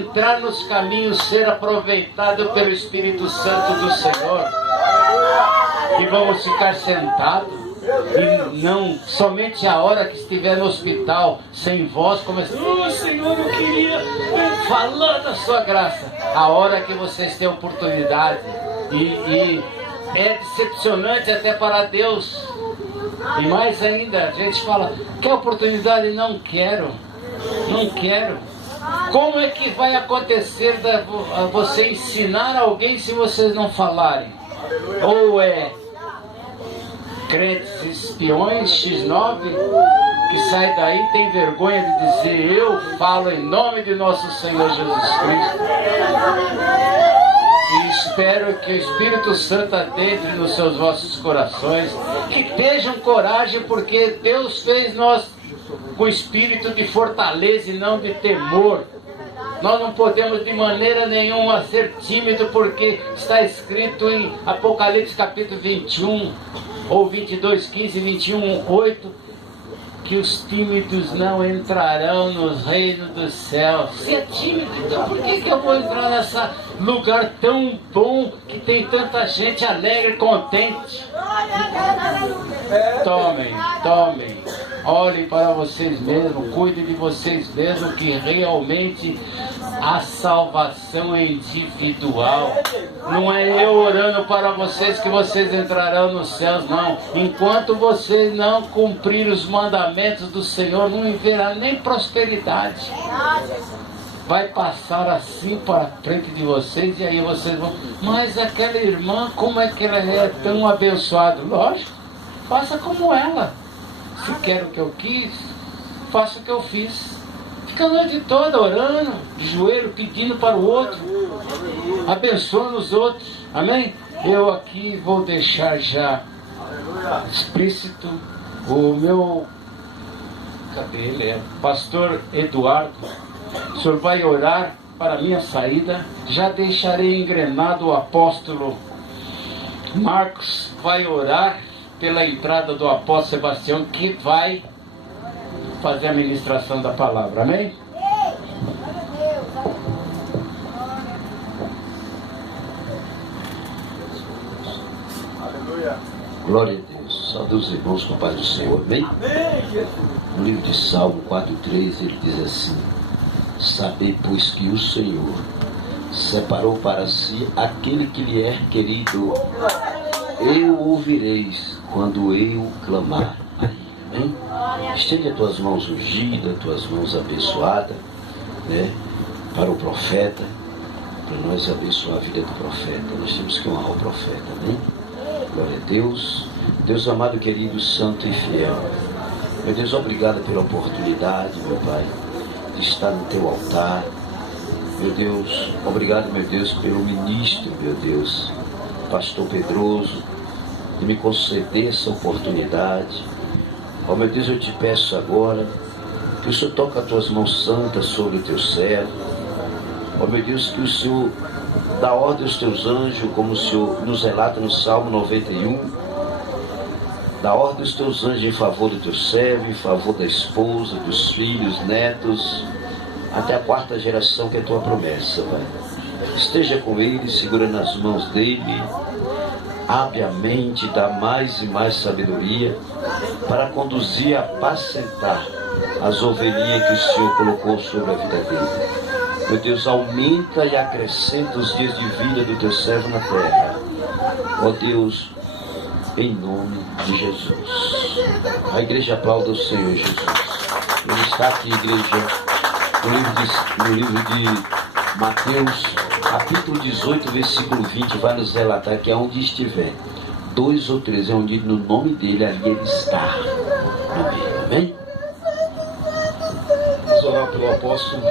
entrar nos caminhos, ser aproveitado pelo Espírito Santo do Senhor. E vamos ficar sentados. E não somente a hora que estiver no hospital, sem voz, começar: oh Senhor, eu queria falar da sua graça. A hora que vocês têm oportunidade. E é decepcionante até para Deus. E mais ainda, a gente fala: quer oportunidade? Não quero. Não quero. Como é que vai acontecer você ensinar alguém se vocês não falarem? Ou é crentes espiões X9 que sai daí e tem vergonha de dizer: eu falo em nome de nosso Senhor Jesus Cristo. E espero que o Espírito Santo adentre nos seus vossos corações, que tenham coragem, porque Deus fez nós com espírito de fortaleza e não de temor. Nós não podemos de maneira nenhuma ser tímido, porque está escrito em Apocalipse capítulo 21, ou 22, 15, 21, 8, que os tímidos não entrarão no reino dos céus. Se é tímido, então por que eu vou entrar nesse lugar tão bom, que tem tanta gente alegre, contente? Tomem, olhem para vocês mesmos, cuidem de vocês mesmos, que realmente a salvação é individual. Não é eu orando para vocês que vocês entrarão nos céus, não. Enquanto vocês não cumprirem os mandamentos do Senhor, não haverá nem prosperidade. Vai passar assim para frente de vocês, e aí vocês vão: mas aquela irmã, como é que ela é tão abençoada? Lógico, faça como ela. Se quer o que eu quis, faça o que eu fiz. Fica a noite toda orando, de joelho, pedindo para o outro, abençoando os outros. Amém? Eu aqui vou deixar já explícito o meu... Cadê ele? Pastor Eduardo. O senhor vai orar para a minha saída. Já deixarei engrenado o apóstolo Marcos. Vai orar pela entrada do apóstolo Sebastião, que vai fazer a ministração da palavra. Amém? Aleluia. Glória a Deus. Saúde os irmãos com a paz do Senhor. Amém? No livro de Salmo 4:3 ele diz assim: sabei, pois, que o Senhor separou para si aquele que lhe é querido. Eu ouvireis quando eu clamar a ele. Amém? Estende as tuas mãos ungidas, tuas mãos abençoadas, né, para o profeta, para nós abençoar a vida do profeta. Nós temos que honrar o profeta. Amém? Glória a Deus. Deus amado, querido, santo e fiel, meu Deus, obrigado pela oportunidade, meu Pai, de estar no teu altar. Meu Deus, obrigado, meu Deus, pelo ministro, meu Deus, pastor Pedroso, de me conceder essa oportunidade. Ó meu Deus, eu te peço agora que o Senhor toque as tuas mãos santas sobre o teu servo. Ó meu Deus, que o Senhor dá ordem aos teus anjos, como o Senhor nos relata no Salmo 91. Dá ordem aos teus anjos em favor do teu servo, em favor da esposa, dos filhos, netos, até a 4ª geração, que é a tua promessa, Pai. Esteja com ele, segura nas mãos dele, abre a mente, dá mais e mais sabedoria para conduzir, apacentar as ovelhinhas que o Senhor colocou sobre a vida dele. Meu Deus, aumenta e acrescenta os dias de vida do teu servo na terra. Ó Deus, em nome de Jesus. A igreja aplauda o Senhor Jesus. Ele está aqui, igreja, no livro de Mateus, capítulo 18, versículo 20, vai nos relatar que aonde estiver 2 ou 3 reunidos no nome dele, ali ele está. Amém? Amém? Vamos orar pelo apóstolo.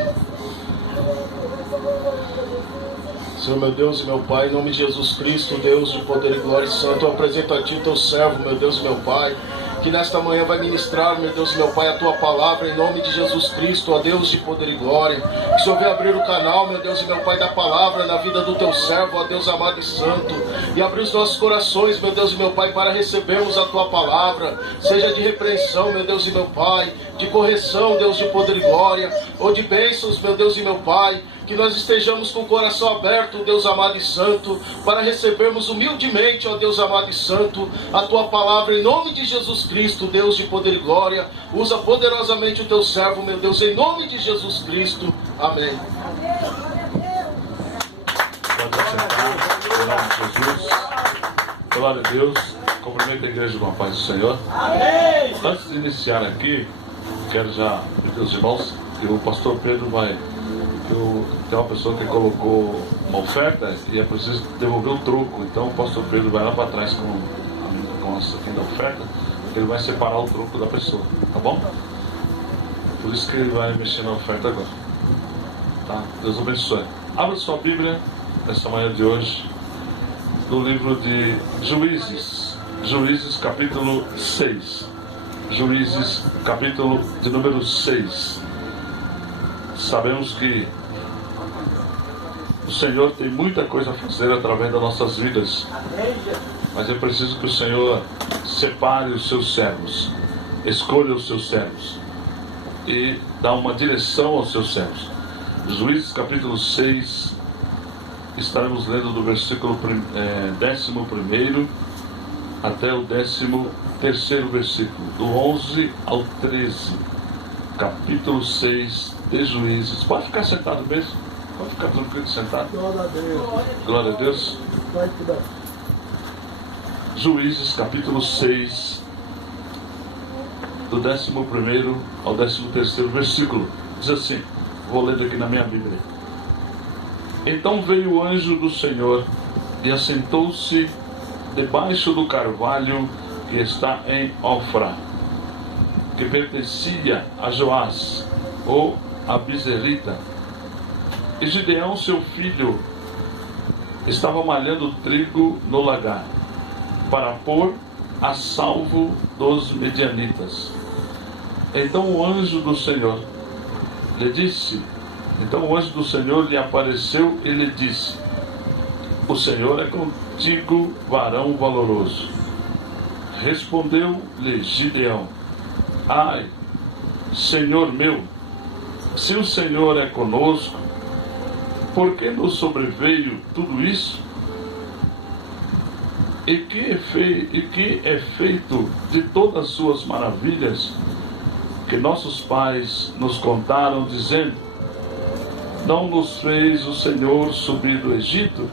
Senhor, meu Deus e meu Pai, em nome de Jesus Cristo, Deus de poder e glória e santo, eu apresento a Ti, teu servo, meu Deus e meu Pai, que nesta manhã vai ministrar, meu Deus e meu Pai, a Tua palavra, em nome de Jesus Cristo, ó Deus de poder e glória. Que o Senhor venha abrir o canal, meu Deus e meu Pai, da palavra na vida do Teu servo, ó Deus amado e santo, e abrir os nossos corações, meu Deus e meu Pai, para recebermos a Tua palavra, seja de repreensão, meu Deus e meu Pai, de correção, Deus de poder e glória, ou de bênçãos, meu Deus e meu Pai. que nós estejamos com o coração aberto, Deus amado e santo, para recebermos humildemente, ó Deus amado e santo, a Tua palavra em nome de Jesus Cristo, Deus de poder e glória. Usa poderosamente o Teu servo, meu Deus, em nome de Jesus Cristo. Amém. Pode assentar, em nome de Jesus. Glória a Deus. Cumprimento a igreja com a paz do Senhor. Amém. Antes de iniciar aqui, quero já pedir aos irmãos que o pastor Pedro vai... Tem uma pessoa que colocou uma oferta e é preciso devolver o troco. Então o pastor Pedro vai lá para trás com a quem da oferta, ele vai separar o troco da pessoa, tá bom? Por isso que ele vai mexer na oferta agora, tá? Deus abençoe. Abra sua Bíblia nessa manhã de hoje no livro de Juízes capítulo 6. Juízes capítulo de número 6. Sabemos que o Senhor tem muita coisa a fazer através das nossas vidas, mas é preciso que o Senhor separe os seus servos, escolha os seus servos e dá uma direção aos seus servos. Juízes capítulo 6, estaremos lendo do versículo 11 até o 13º versículo, do 11 ao 13, capítulo 6 de Juízes. Pode ficar sentado mesmo? Pode ficar tranquilo sentado. Glória a Deus. Glória a Deus. Juízes capítulo 6, do 11º ao 13º versículo. Diz assim, vou ler aqui na minha Bíblia. Então veio o anjo do Senhor e assentou-se debaixo do carvalho que está em Ofra, que pertencia a Joás, ou a Bizerita. E Gideão, seu filho, estava malhando trigo no lagar, para pôr a salvo dos medianitas. Então o anjo do Senhor lhe apareceu e lhe disse: o Senhor é contigo, varão valoroso. Respondeu-lhe Gideão: ai, Senhor meu, se o Senhor é conosco, por que nos sobreveio tudo isso? E que é feito de todas as suas maravilhas que nossos pais nos contaram, dizendo: não nos fez o Senhor subir do Egito?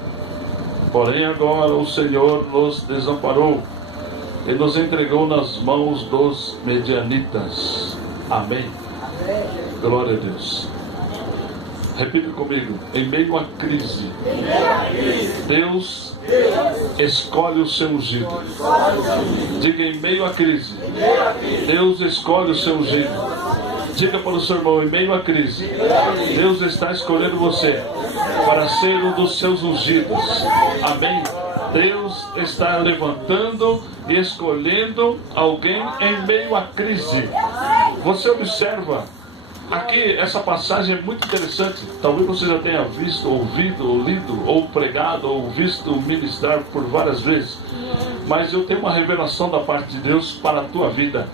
Porém agora o Senhor nos desamparou e nos entregou nas mãos dos medianitas. Amém. Glória a Deus. Repita comigo. Em meio à crise, Deus escolhe o seu ungido. Diga: em meio à crise, Deus escolhe o seu ungido. Diga para o seu irmão: em meio à crise, Deus está escolhendo você para ser um dos seus ungidos. Amém. Deus está levantando e escolhendo alguém em meio à crise. Você observa aqui, essa passagem é muito interessante. Talvez você já tenha visto, ouvido, ou lido, ou pregado, ou visto ministrar por várias vezes. Mas eu tenho uma revelação da parte de Deus para a tua vida.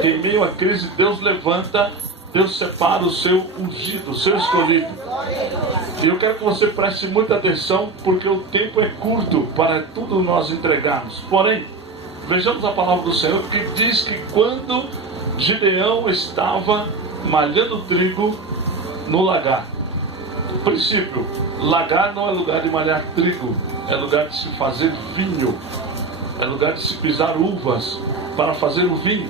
Que em meio à crise, Deus levanta, Deus separa o seu ungido, o seu escolhido. E eu quero que você preste muita atenção, porque o tempo é curto para tudo nós entregarmos. Porém, vejamos a palavra do Senhor, que diz que quando Gideão estava malhando trigo no lagar. Princípio: lagar não é lugar de malhar trigo, é lugar de se fazer vinho, é lugar de se pisar uvas para fazer o vinho.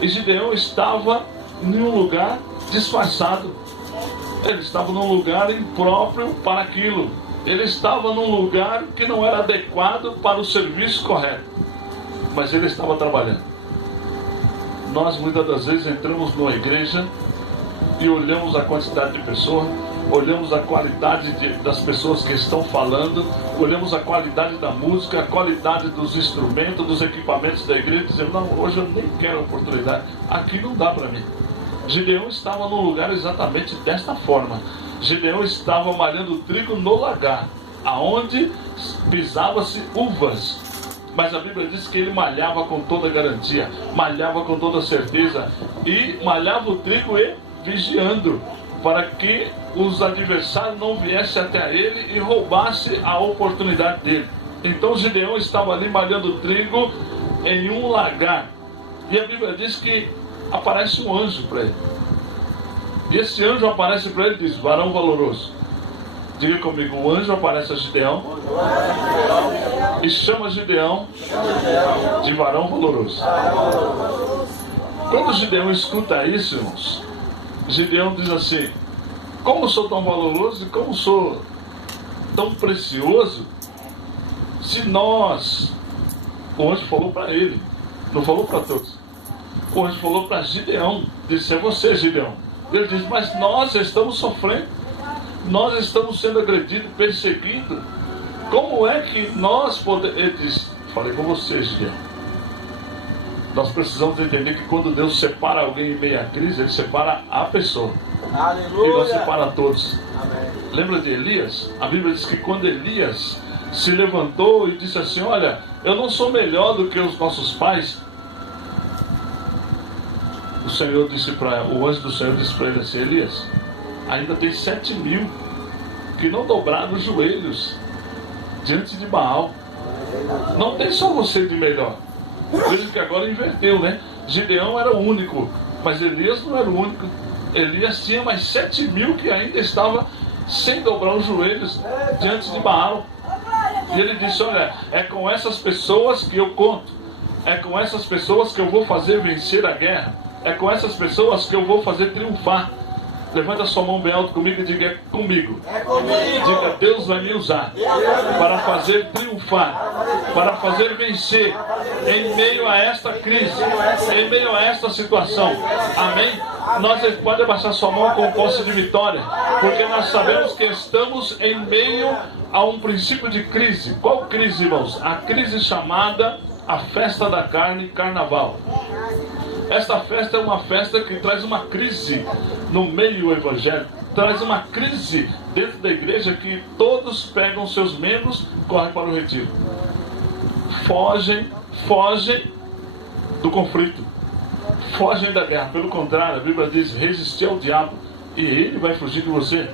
E Gideão estava em um lugar disfarçado, ele estava num lugar impróprio para aquilo, ele estava num lugar que não era adequado para o serviço correto, mas ele estava trabalhando. Nós muitas das vezes entramos numa igreja e olhamos a quantidade de pessoas, olhamos a qualidade das pessoas que estão falando, olhamos a qualidade da música, a qualidade dos instrumentos, dos equipamentos da igreja, e dizemos: não, hoje eu nem quero a oportunidade, aqui não dá para mim. Gideão estava num lugar exatamente desta forma. Gideão estava malhando trigo no lagar, aonde pisava-se uvas. Mas a Bíblia diz que ele malhava com toda garantia, malhava com toda certeza, e malhava o trigo e vigiando. para que os adversários não viessem até ele e roubassem a oportunidade dele. Então Gideão estava ali malhando trigo em um lagar. E a Bíblia diz que aparece um anjo para ele. E esse anjo aparece para ele e diz: varão valoroso. Diga comigo, o anjo aparece a Gideão e chama Gideão de varão valoroso. Quando Gideão escuta isso, irmãos, Gideão diz assim: como sou tão valoroso e como sou tão precioso, se nós... O anjo falou para ele, não falou para todos. O anjo falou para Gideão, disse: é você, Gideão. Ele diz: mas nós estamos sofrendo, nós estamos sendo agredidos, perseguidos. Como é que nós podemos... Ele diz: falei com você, Gideão. Nós precisamos entender que quando Deus separa alguém em meio à crise, Ele separa a pessoa. Aleluia. E não separa todos. Amém. Lembra de Elias? A Bíblia diz que quando Elias se levantou e disse assim: olha, eu não sou melhor do que os nossos pais. O Senhor disse para... O anjo do Senhor disse para ele assim: Elias, ainda tem 7.000 que não dobraram os joelhos diante de Baal. Não tem só você de melhor. Veja que agora inverteu, né? Gideão era o único, mas Elias não era o único. Elias tinha mais 7.000 que ainda estava sem dobrar os joelhos diante de Baal. E ele disse: olha, é com essas pessoas que eu conto. É com essas pessoas que eu vou fazer vencer a guerra. É com essas pessoas que eu vou fazer triunfar. Levanta sua mão bem alto comigo e diga: é comigo. É comigo. Diga: Deus vai me usar para fazer triunfar, para fazer vencer em meio a esta crise, em meio a esta situação. Amém? Nós pode abaixar sua mão com posse de vitória, porque nós sabemos que estamos em meio a um princípio de crise. Qual crise, irmãos? A crise chamada a festa da carne, carnaval. Esta festa é uma festa que traz uma crise no meio evangélico, traz uma crise dentro da igreja, que todos pegam seus membros, correm para o retiro, fogem do conflito, fogem da guerra. Pelo contrário, a Bíblia diz: resistir ao diabo e ele vai fugir de você.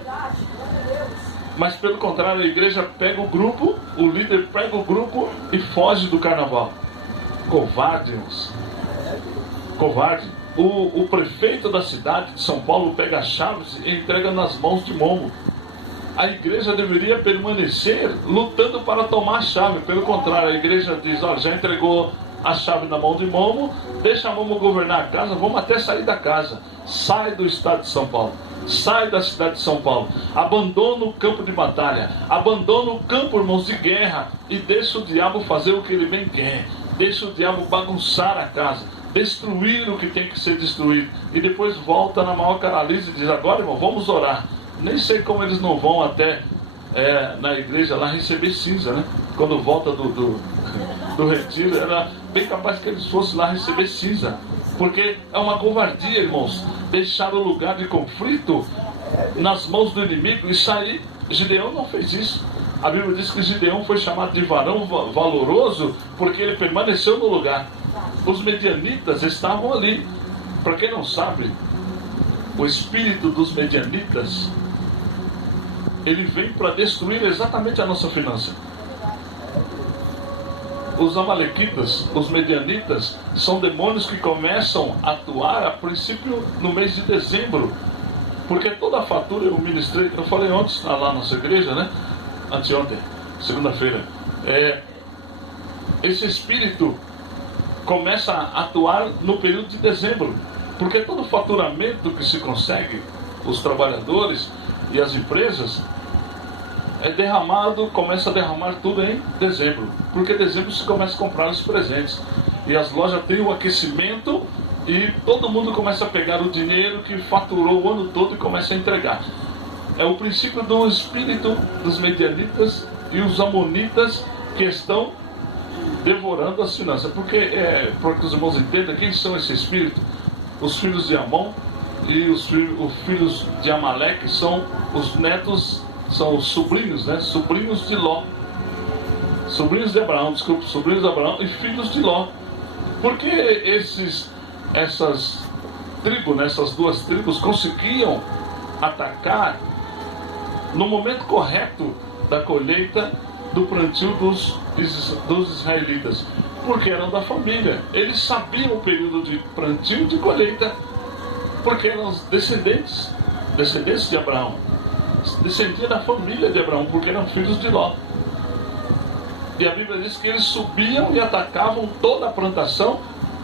Mas pelo contrário, a igreja pega o grupo, o líder pega o grupo e foge do carnaval. Covarde, irmãos. Covarde. O prefeito da cidade de São Paulo pega as chaves e entrega nas mãos de Momo. A igreja deveria permanecer lutando para tomar a chave. Pelo contrário, a igreja diz: olha, já entregou a chave na mão de Momo, deixa Momo governar a casa, vamos até sair da casa. Sai do estado de São Paulo, sai da cidade de São Paulo, abandona o campo de batalha, abandona o campo, irmãos, de guerra, e deixa o diabo fazer o que ele bem quer. Deixa o diabo bagunçar a casa, destruir o que tem que ser destruído, e depois volta na maior caralice e diz: agora, irmão, vamos orar. Nem sei como eles não vão até na igreja lá receber cinza, né? Quando volta do retiro, era bem capaz que eles fossem lá receber cinza, porque é uma covardia, irmãos, deixar o lugar de conflito nas mãos do inimigo e sair. Gideão não fez isso. A Bíblia diz que Gideão foi chamado de varão valoroso porque ele permaneceu no lugar. Os medianitas estavam ali. Para quem não sabe, o espírito dos medianitas, ele vem para destruir exatamente a nossa finança. Os amalequitas, os medianitas, são demônios que começam a atuar a princípio no mês de dezembro, porque toda a fatura eu ministrei, eu falei ontem lá na nossa igreja, né? Anteontem, segunda-feira. Esse espírito começa a atuar no período de dezembro, porque todo o faturamento que se consegue, os trabalhadores e as empresas, é derramado, começa a derramar tudo em dezembro, porque em dezembro se começa a comprar os presentes, e as lojas têm o aquecimento, e todo mundo começa a pegar o dinheiro que faturou o ano todo e começa a entregar. É o princípio do espírito dos medianitas e os amonitas que estão devorando as finanças. Porque, para que os irmãos entendam, quem são esse espírito? Os filhos de Amon e os filhos de Amaleque são os netos, são os sobrinhos, né? Sobrinhos de Ló. Sobrinhos de Abraão, desculpa, sobrinhos de Abraão e filhos de Ló. Por que essas tribos, né, essas duas tribos conseguiam atacar no momento correto da colheita, do plantio dos israelitas, porque eram da família. Eles sabiam o período de plantio e de colheita, porque eram descendentes de Abraão, descendiam da família de Abraão, porque eram filhos de Ló. E a Bíblia diz que eles subiam e atacavam toda a plantação,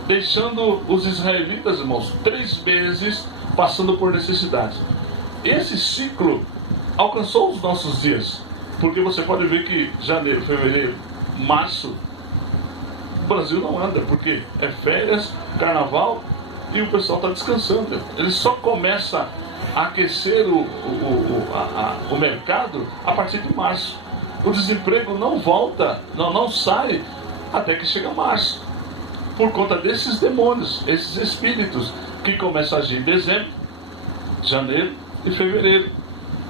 deixando os israelitas, irmãos, 3 meses passando por necessidades. Esse ciclo alcançou os nossos dias, porque você pode ver que janeiro, fevereiro, março, o Brasil não anda, porque é férias, carnaval, e o pessoal está descansando. Ele só começa a aquecer o mercado a partir de março. O desemprego não volta, não sai até que chega março, por conta desses demônios, esses espíritos que começam a agir em dezembro, janeiro e fevereiro.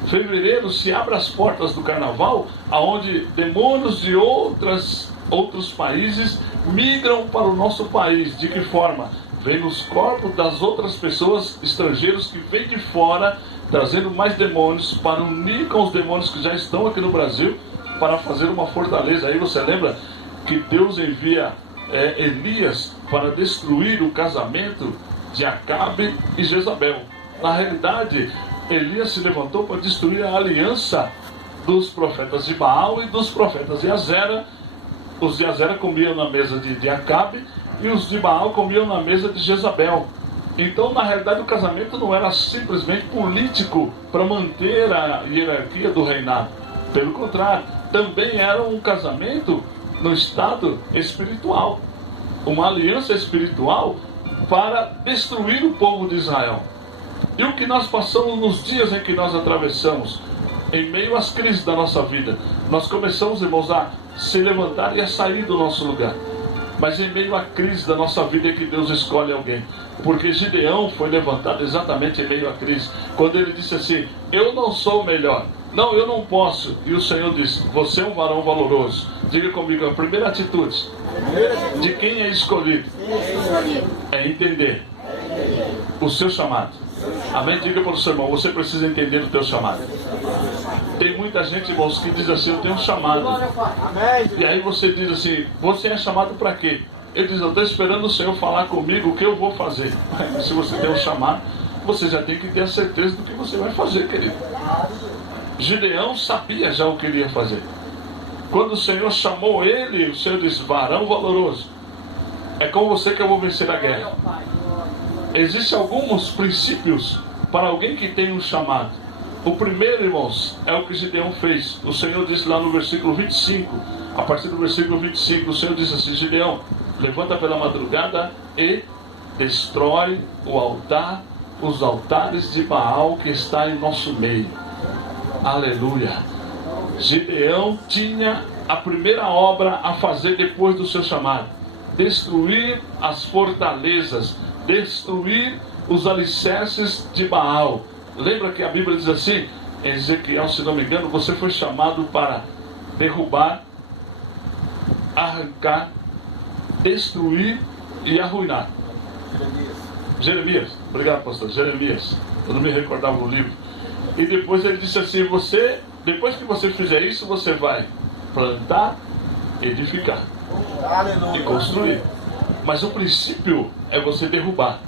Fevereiro se abre as portas do carnaval, aonde demônios de outros países migram para o nosso país. De que forma? Vem nos corpos das outras pessoas, estrangeiros que vêm de fora, trazendo mais demônios para unir com os demônios que já estão aqui no Brasil, para fazer uma fortaleza. Aí você lembra que Deus envia Elias para destruir o casamento de Acabe e Jezabel. Na realidade, Elias se levantou para destruir a aliança dos profetas de Baal e dos profetas de Azera. Os de Azera comiam na mesa de Acabe e os de Baal comiam na mesa de Jezabel. Então, na realidade, o casamento não era simplesmente político para manter a hierarquia do reinado. Pelo contrário, também era um casamento no estado espiritual, uma aliança espiritual para destruir o povo de Israel. E o que nós passamos nos dias em que nós atravessamos, em meio às crises da nossa vida, nós começamos, irmãos, a se levantar e a sair do nosso lugar. Mas em meio à crise da nossa vida é que Deus escolhe alguém. Porque Gideão foi levantado exatamente em meio à crise, quando ele disse assim: eu não sou o melhor, não, eu não posso. E o Senhor disse: você é um varão valoroso. Diga comigo, a primeira atitude de quem é escolhido é entender o seu chamado. Amém? Diga para o seu irmão: você precisa entender o teu chamado. Tem muita gente, irmãos, que diz assim: eu tenho um chamado. E aí você diz assim: você é chamado para quê? Ele diz: eu estou esperando o Senhor falar comigo o que eu vou fazer. Se você tem um chamado, você já tem que ter a certeza do que você vai fazer, querido. Gideão sabia já o que ele ia fazer. Quando o Senhor chamou ele, o Senhor disse: varão valoroso, é com você que eu vou vencer a guerra. Existem alguns princípios para alguém que tem um chamado. O primeiro, irmãos, é o que Gideão fez. O Senhor disse lá no versículo 25, a partir do versículo 25, o Senhor disse assim: Gideão, levanta pela madrugada e destrói o altar, os altares de Baal que está em nosso meio. Aleluia. Gideão tinha a primeira obra a fazer depois do seu chamado: destruir as fortalezas, destruir os alicerces de Baal. Lembra que a Bíblia diz assim, em Ezequiel, se não me engano: você foi chamado para derrubar, arrancar, destruir e arruinar. Jeremias, obrigado, pastor, Jeremias, eu não me recordava o livro. E depois ele disse assim: depois que você fizer isso, você vai plantar, edificar e construir. Mas o princípio é você derrubar.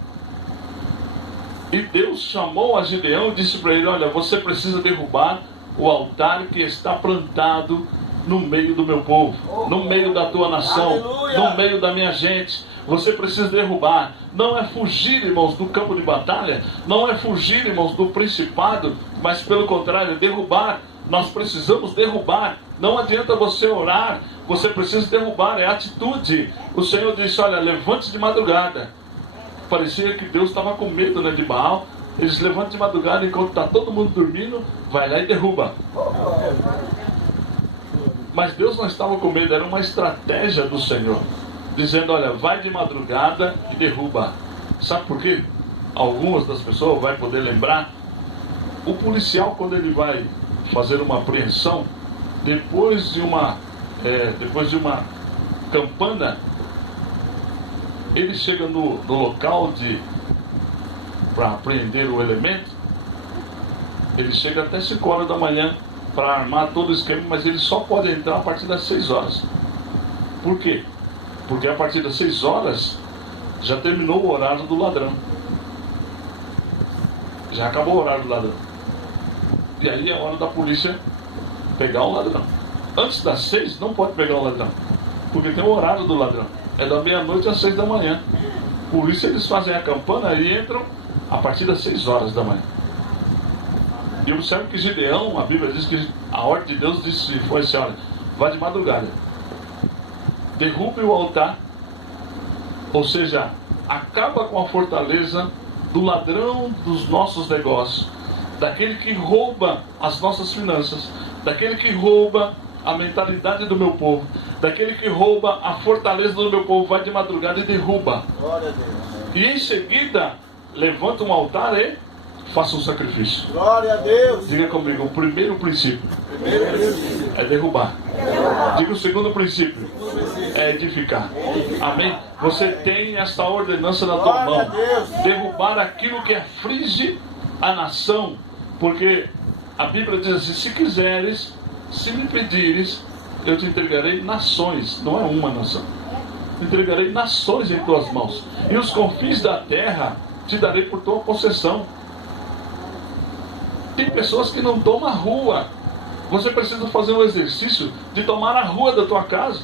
E Deus chamou a Gideão e disse para ele: olha, você precisa derrubar o altar que está plantado no meio do meu povo, no meio da tua nação, no meio da minha gente. Você precisa derrubar. Não é fugir, irmãos, do campo de batalha, não é fugir, irmãos, do principado, mas pelo contrário, é derrubar. Nós precisamos derrubar. Não adianta você orar, você precisa derrubar, é atitude. O Senhor disse: olha, levante de madrugada. Parecia que Deus estava com medo, né, de Baal. Eles levantam de madrugada, enquanto está todo mundo dormindo, vai lá e derruba. Mas Deus não estava com medo, era uma estratégia do Senhor, dizendo: olha, vai de madrugada e derruba. Sabe por quê? Algumas das pessoas vão poder lembrar. O policial, quando ele vai fazer uma apreensão, depois de uma campana, ele chega no local para apreender o elemento. Ele chega até 5 horas da manhã para armar todo o esquema, mas ele só pode entrar a partir das 6 horas. Por quê? Porque a partir das 6 horas já terminou o horário do ladrão. Já acabou o horário do ladrão. E aí é hora da polícia pegar o ladrão. Antes das 6 não pode pegar o ladrão, porque tem o horário do ladrão. É da meia-noite às 6 da manhã. Por isso eles fazem a campana e entram a partir das 6 horas da manhã. E observe que Gideão, a Bíblia diz que a ordem de Deus disse, foi assim, olha, vá de madrugada, derrube o altar, ou seja, acaba com a fortaleza do ladrão dos nossos negócios, daquele que rouba as nossas finanças, daquele que rouba a mentalidade do meu povo, daquele que rouba a fortaleza do meu povo. Vai de madrugada e derruba. Glória a Deus. E em seguida levanta um altar e faça um sacrifício. Glória a Deus. Diga comigo, o primeiro princípio é derrubar. Diga o segundo princípio é edificar. Amém? Você tem esta ordenança na tua mão. Derrubar aquilo que aflige a nação. Porque a Bíblia diz assim, se quiseres, se me pedires, eu te entregarei nações. Não é uma nação. Entregarei nações em tuas mãos. E os confins da terra te darei por tua possessão. Tem pessoas que não tomam a rua. Você precisa fazer um exercício de tomar a rua da tua casa.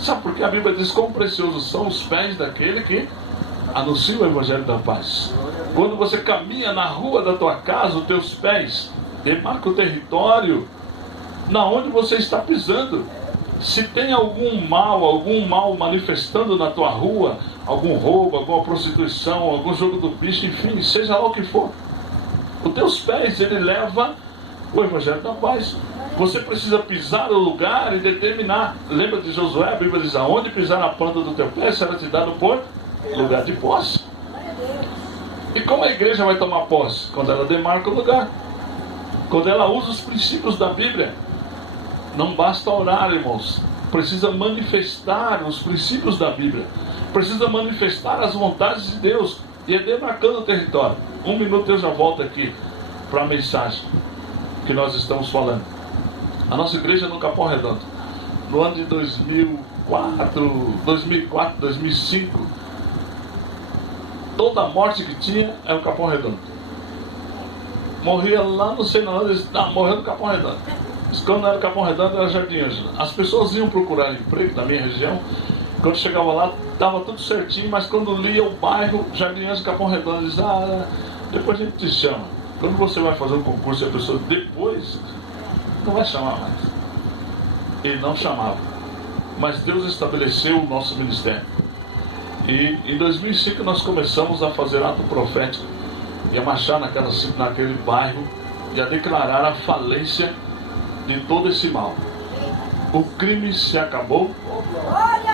Sabe por que a Bíblia diz quão preciosos são os pés daquele que anuncia o Evangelho da paz? Quando você caminha na rua da tua casa, os teus pés demarcam o território na onde você está pisando. Se tem algum mal manifestando na tua rua, algum roubo, alguma prostituição, algum jogo do bicho, enfim, seja lá o que for, os teus pés, ele leva o Evangelho da paz. Você precisa pisar o lugar e determinar. Lembra de Josué? A Bíblia diz, aonde pisar na planta do teu pé, será te dado por lugar de posse. E como a igreja vai tomar posse? Quando ela demarca o lugar, quando ela usa os princípios da Bíblia. Não basta orar, irmãos, precisa manifestar os princípios da Bíblia, precisa manifestar as vontades de Deus, e é demarcando o território. 1 minuto eu já volto aqui para a mensagem que nós estamos falando. A nossa igreja no Capão Redondo, no ano de 2004, 2005, toda a morte que tinha é o Capão Redondo. Morria lá no Senado, morreu no Capão Redondo. Quando não era Capão Redondo, era Jardim Ângela. As pessoas iam procurar emprego na minha região. Quando chegava lá, estava tudo certinho, mas quando lia o bairro Jardim Ângela, Capão Redondo, diz, depois a gente te chama. Quando você vai fazer um concurso e a pessoa depois não vai chamar mais. Ele não chamava. Mas Deus estabeleceu o nosso ministério. E em 2005 nós começamos a fazer ato profético e a marchar naquele bairro e a declarar a falência de todo esse mal. O crime se acabou,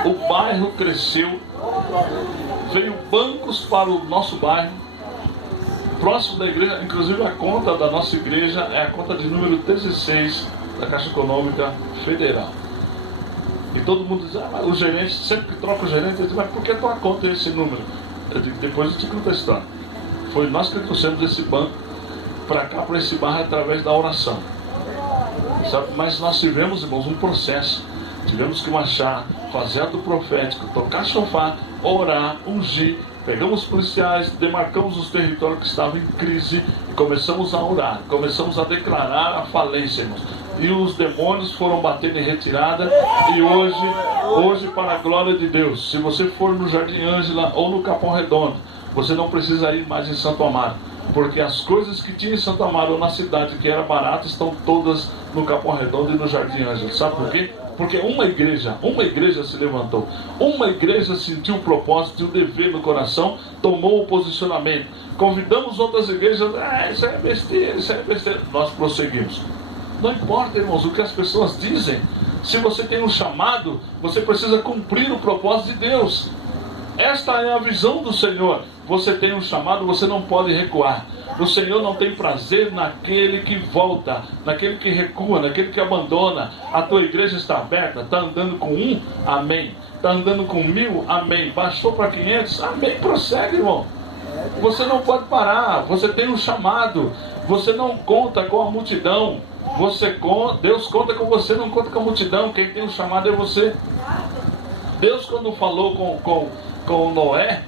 o bairro cresceu, veio bancos para o nosso bairro, próximo da igreja, inclusive a conta da nossa igreja é a conta de número 16 da Caixa Econômica Federal. E todo mundo diz, mas o gerente, sempre que troca o gerente, ele diz, mas por que tua conta é esse número? Eu digo, depois eu te conto a história. Foi nós que trouxemos esse banco para cá, para esse bairro, através da oração. Sabe? Mas nós tivemos, irmãos, um processo. Tivemos que marchar, fazer ato profético, tocar chofar, orar, ungir. Pegamos policiais, demarcamos os territórios que estavam em crise e começamos a orar, começamos a declarar a falência, irmãos. E os demônios foram batendo em retirada. E hoje, para a glória de Deus, se você for no Jardim Ângela ou no Capão Redondo, você não precisa ir mais em Santo Amaro, porque as coisas que tinha em Santo Amaro ou na cidade que era barata estão todas no Capão Redondo e no Jardim Ângela. Sabe por quê? Porque uma igreja se levantou, uma igreja sentiu o propósito e o dever no coração, tomou o posicionamento. Convidamos outras igrejas, isso é besteira, isso é besteira. Nós prosseguimos. Não importa, irmãos, o que as pessoas dizem. Se você tem um chamado, você precisa cumprir o propósito de Deus. Esta é a visão do Senhor. Você tem um chamado, você não pode recuar. O Senhor não tem prazer naquele que volta, naquele que recua, naquele que abandona. A tua igreja está aberta, está andando com 1, amém. Está andando com 1000, amém. Baixou para 500, amém. Prossegue, irmão. Você não pode parar, você tem um chamado. Você não conta com a multidão. Deus conta com você, não conta com a multidão. Quem tem o chamado é você. Deus, quando falou com Noé,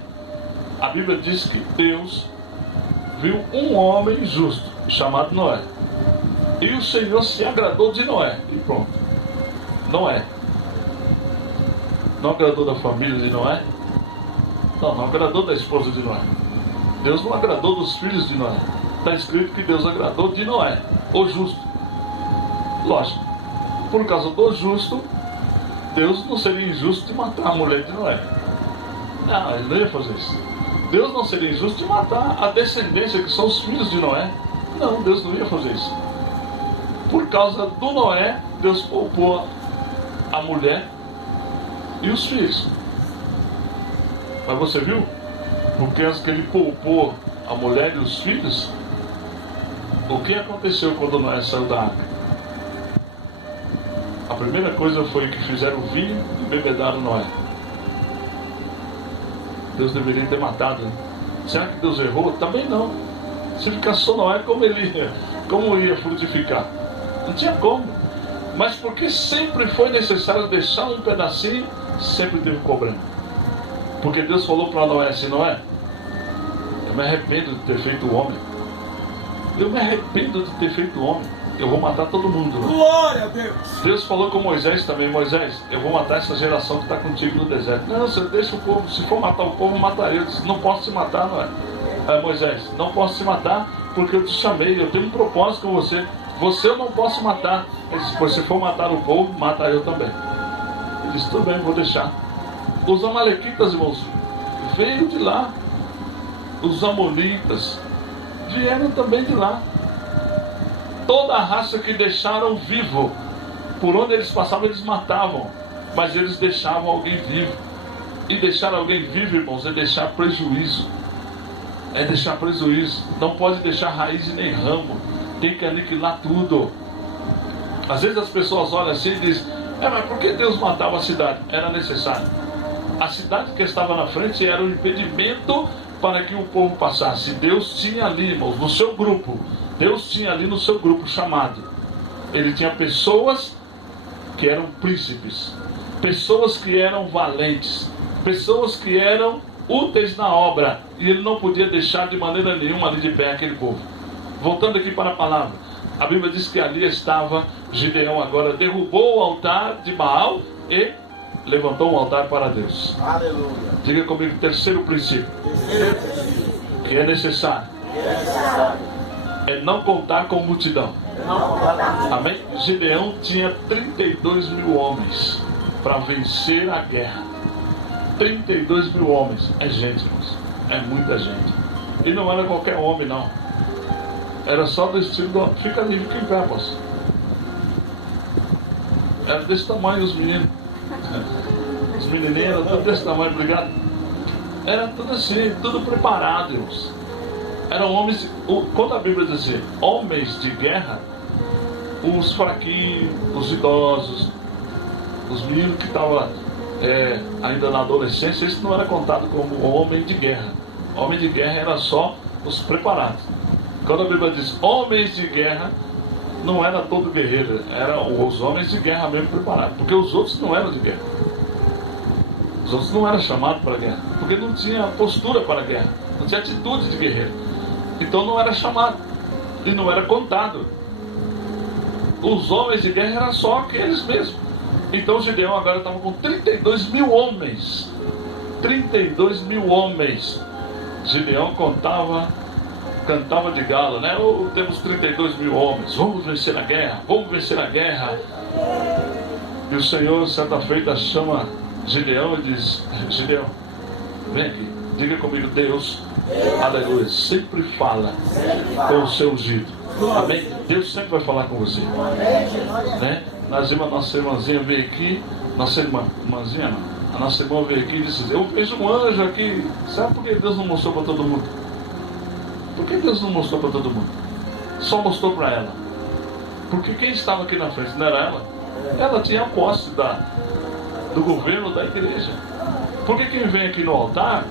a Bíblia diz que Deus viu um homem justo, chamado Noé. E o Senhor se agradou de Noé. E pronto. Noé. Não agradou da família de Noé? Não agradou da esposa de Noé. Deus não agradou dos filhos de Noé. Está escrito que Deus agradou de Noé, o justo. Lógico, por causa do justo, Deus não seria injusto de matar a mulher de Noé. Não, ele não ia fazer isso. Deus não seria injusto de matar a descendência, que são os filhos de Noé. Não, Deus não ia fazer isso. Por causa do Noé, Deus poupou a mulher e os filhos. Mas você viu? Porque antes que ele poupou a mulher e os filhos, o que aconteceu quando Noé saiu da arca? A primeira coisa foi que fizeram vinho e bebedaram Noé. Deus deveria ter matado, né? Será que Deus errou? Também não. Se ficar só Noé, como ia frutificar? Não tinha como. Mas porque sempre foi necessário deixar um pedacinho, sempre teve problema. Porque Deus falou para Noé assim: Noé, eu me arrependo de ter feito o homem. Eu me arrependo de ter feito o homem. Eu vou matar todo mundo. Glória a Deus. Deus falou com Moisés também: Moisés, eu vou matar essa geração que está contigo no deserto. Não, você deixa o povo. Se for matar o povo, eu mataria. Eu disse: não posso te matar, Noé. Moisés, não posso te matar porque eu te chamei. Eu tenho um propósito com você. Você eu não posso matar. Ele disse: pois se for matar o povo, mata eu também. Ele disse: tudo bem, vou deixar. Os amalequitas, irmãos, veio de lá. Os amonitas vieram também de lá. Toda a raça que deixaram vivo, por onde eles passavam, eles matavam, mas eles deixavam alguém vivo. E deixar alguém vivo, irmãos, é deixar prejuízo. É deixar prejuízo. Não pode deixar raiz e nem ramo. Tem que aniquilar tudo. Às vezes as pessoas olham assim e dizem: mas por que Deus matava a cidade? Era necessário. A cidade que estava na frente era um impedimento para que o povo passasse. Deus tinha ali, irmãos, no seu grupo. Deus tinha ali no seu grupo chamado. Ele tinha pessoas que eram príncipes, pessoas que eram valentes, pessoas que eram úteis na obra. E ele não podia deixar de maneira nenhuma ali de pé aquele povo. Voltando aqui para a palavra, a Bíblia diz que ali estava Gideão. Agora derrubou o altar de Baal e levantou um altar para Deus. Aleluia. Diga comigo: terceiro princípio que é necessário é não contar com multidão. Amém? Gideão tinha 32 mil homens para vencer a guerra. 32 mil homens. É gente, irmãos. É muita gente. E não era qualquer homem, não. Era só do estilo do... Fica ali, fica em pé, posso. Era desse tamanho os meninos. Os menininhos eram tudo desse tamanho, obrigado. Era tudo assim, tudo preparado, irmãos. Eram homens, quando a Bíblia diz assim, homens de guerra, os fraquinhos, os idosos, os meninos que estavam ainda na adolescência, isso não era contado como homem de guerra. Homem de guerra era só os preparados. Quando a Bíblia diz homens de guerra, não era todo guerreiro, eram os homens de guerra mesmo preparados, porque os outros não eram de guerra. Os outros não eram chamados para a guerra, porque não tinha postura para a guerra, não tinha atitude de guerreiro. Então não era chamado e não era contado. Os homens de guerra eram só aqueles mesmos. Então Gideão agora estava com 32 mil homens. 32 mil homens. Gideão cantava de galo, né? Temos 32 mil homens, vamos vencer a guerra, vamos vencer a guerra. E o Senhor, certa feita, chama Gideão e diz: Gideão, vem aqui, diga comigo: Deus, aleluia, sempre fala com o seu ungido. Amém? Deus sempre vai falar com você, né? Nossa irmãzinha veio aqui, irmãzinha não, a nossa irmã veio aqui e disse: eu vejo um anjo aqui. Sabe por que Deus não mostrou para todo mundo? Por que Deus não mostrou para todo mundo? Só mostrou para ela. Porque quem estava aqui na frente não era ela? Ela tinha a posse do governo da igreja. Porque quem vem aqui no altar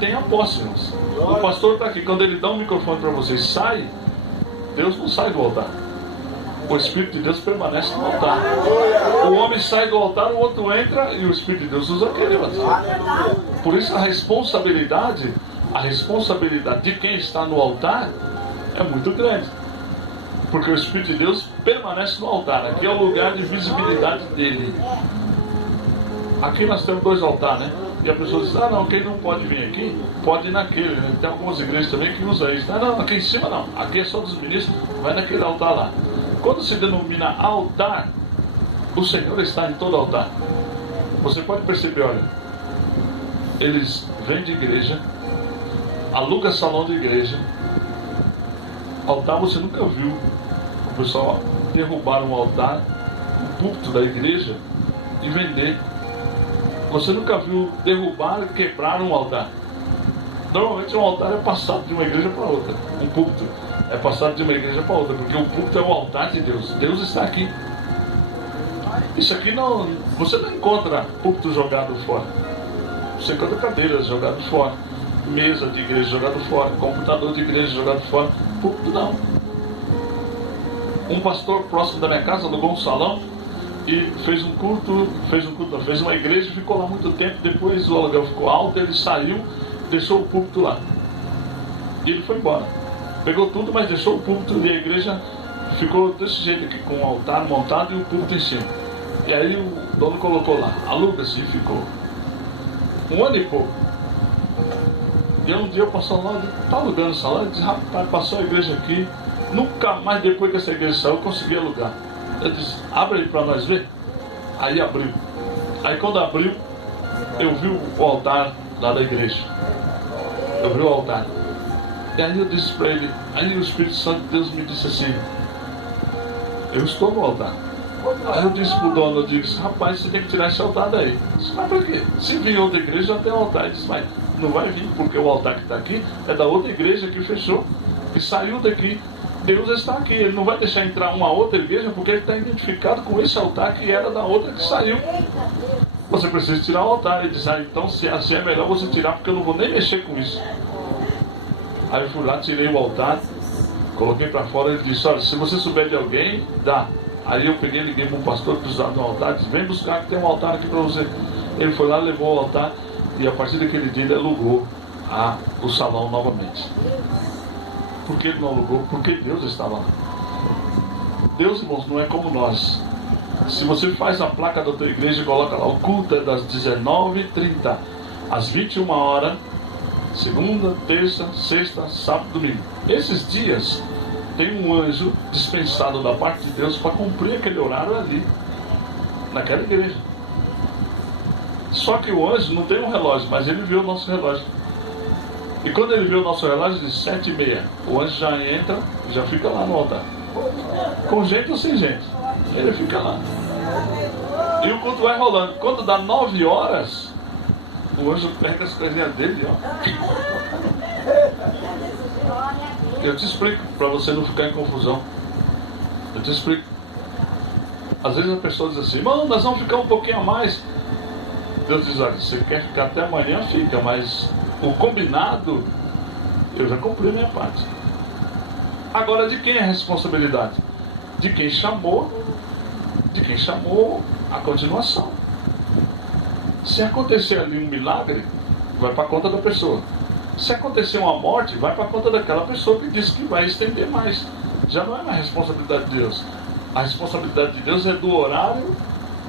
tem a posse, irmãos. O pastor está aqui. Quando ele dá um microfone para vocês, sai, Deus não sai do altar. O Espírito de Deus permanece no altar. O homem sai do altar, o outro entra e o Espírito de Deus usa aquele vazio. Por isso a responsabilidade de quem está no altar é muito grande. Porque o Espírito de Deus permanece no altar. Aqui é o lugar de visibilidade dele. Aqui nós temos 2 altares, né? E a pessoa diz, não, quem não pode vir aqui, pode ir naquele, né? Tem algumas igrejas também que usam isso. Não, aqui em cima não. Aqui é só dos ministros, vai naquele altar lá. Quando se denomina altar, o Senhor está em todo altar. Você pode perceber, olha, eles vêm de igreja, alugam salão de igreja, altar você nunca viu. O pessoal derrubar um altar, um púlpito da igreja e vender. Você nunca viu derrubar e quebrar um altar. Normalmente um altar é passado de uma igreja para outra. Um púlpito é passado de uma igreja para outra, porque o púlpito é o altar de Deus. Deus está aqui. Isso aqui não, você não encontra púlpito jogado fora. Você encontra cadeiras jogadas fora, mesa de igreja jogado fora, computador de igreja jogado fora. Púlpito não. Um pastor próximo da minha casa alugou um salão e fez uma igreja e ficou lá muito tempo. Depois o aluguel ficou alto, ele saiu, deixou o púlpito lá. E ele foi embora. Pegou tudo, mas deixou o púlpito e a igreja ficou desse jeito aqui, com o altar montado e o púlpito em cima. E aí o dono colocou lá, aluga-se, e ficou 1 ano e pouco. E um dia eu passou lá, está alugando o salão, e disse, rapaz, passou a igreja aqui, nunca mais depois que essa igreja saiu eu consegui alugar. Eu disse, abre aí para nós ver. Aí abriu. Aí quando abriu, eu vi o altar lá da igreja. Eu vi o altar. E aí eu disse para ele, aí o Espírito Santo de Deus me disse assim, eu estou no altar. Aí eu disse pro dono, eu disse, rapaz, você tem que tirar esse altar daí. Eu disse, mas por quê? Se vir outra igreja já tem altar. Ele disse, mas não vai vir, porque o altar que está aqui é da outra igreja que fechou, que saiu daqui. Deus está aqui, ele não vai deixar entrar uma outra igreja porque ele está identificado com esse altar que era da outra que saiu. Você precisa tirar o altar. Ele diz, então se assim é melhor você tirar, porque eu não vou nem mexer com isso. Aí eu fui lá, tirei o altar, coloquei para fora. Ele disse, olha, se você souber de alguém, dá. Aí eu peguei, liguei para um pastor que precisava de um altar, disse, vem buscar que tem um altar aqui para você. Ele foi lá, levou o altar e a partir daquele dia ele alugou o salão novamente. Por que ele não alugou? Porque Deus estava lá. Deus, irmãos, não é como nós. Se você faz a placa da tua igreja e coloca lá, o culto é das 19h30 às 21 horas, segunda, terça, sexta, sábado, domingo. Esses dias tem um anjo dispensado da parte de Deus para cumprir aquele horário ali, naquela igreja. Só que o anjo não tem um relógio, mas ele viu o nosso relógio. E quando ele viu o nosso relógio, ele disse 7h30. O anjo já entra, já fica lá no altar. Com gente ou sem gente. Ele fica lá. E o culto vai rolando. Quando dá 9 horas, o anjo pega as coisinhas dele, ó. Eu te explico, para você não ficar em confusão. Eu te explico. Às vezes a pessoa diz assim, irmão, nós vamos ficar um pouquinho a mais. Deus diz, olha, você quer ficar até amanhã, fica, mas o combinado, eu já cumpri a minha parte. Agora, de quem é a responsabilidade? De quem chamou a continuação. Se acontecer ali um milagre, vai para a conta da pessoa. Se acontecer uma morte, vai para a conta daquela pessoa que disse que vai estender mais. Já não é mais responsabilidade de Deus. A responsabilidade de Deus é do horário,